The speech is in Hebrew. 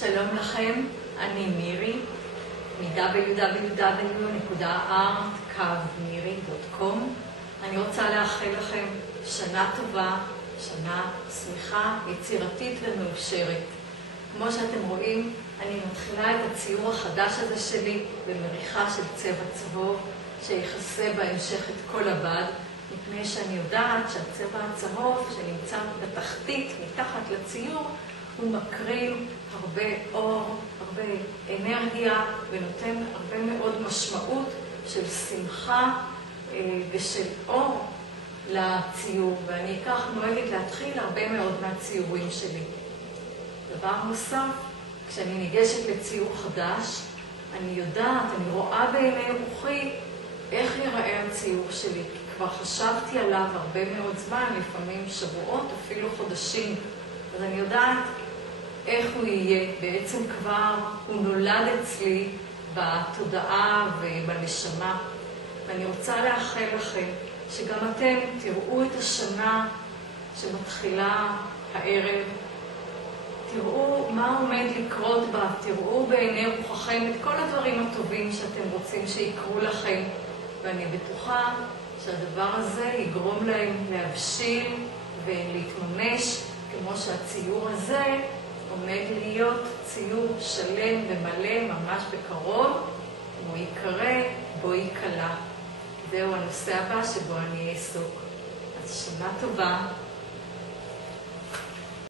שלום לכם, אני מירי, www.art.miרי.com. אני רוצה לאחל לכם שנה טובה, שנה שמחה, יצירתית ומאושרת. כמו שאתם רואים, אני מתחילה את הציור החדש הזה שלי במריחה של צבע צהוב, שיכסה בהמשך את כל הבד, מפני שאני יודעת שהצבע הצהוב שנמצא בתחתית, מתחת לציור, הוא מקרין הרבה אור, הרבה אנרגיה, ונותן הרבה מאוד משמעות של שמחה ושל אור לציור. ואני כך נוהגת להתחיל הרבה מאוד מהציורים שלי. דבר נוסף, כשאני ניגשת לציור חדש, אני יודעת, אני רואה בעיני רוחי איך ייראה הציור שלי. כבר חשבתי עליו הרבה מאוד זמן, לפעמים שבועות, אפילו חודשים. אז אני יודעת איך הוא יהיה. בעצם כבר הוא נולד אצלי בתודעה ובנשמה. ואני רוצה לאחל לכם שגם אתם תראו את השנה שמתחילה הערב. תראו מה עומד לקרות בה, תראו בעיני רוחכם את כל הדברים הטובים שאתם רוצים שיקרו לכם. ואני בטוחה שהדבר הזה יגרום להם להבשיל ולהתממש, כמו שהציור הזה עומד להיות ציור שלם ומלא ממש בקרוב, כמו יקרא בו יקלה. זהו הנושא הבא שבו אני אעסוק. אז שנה טובה.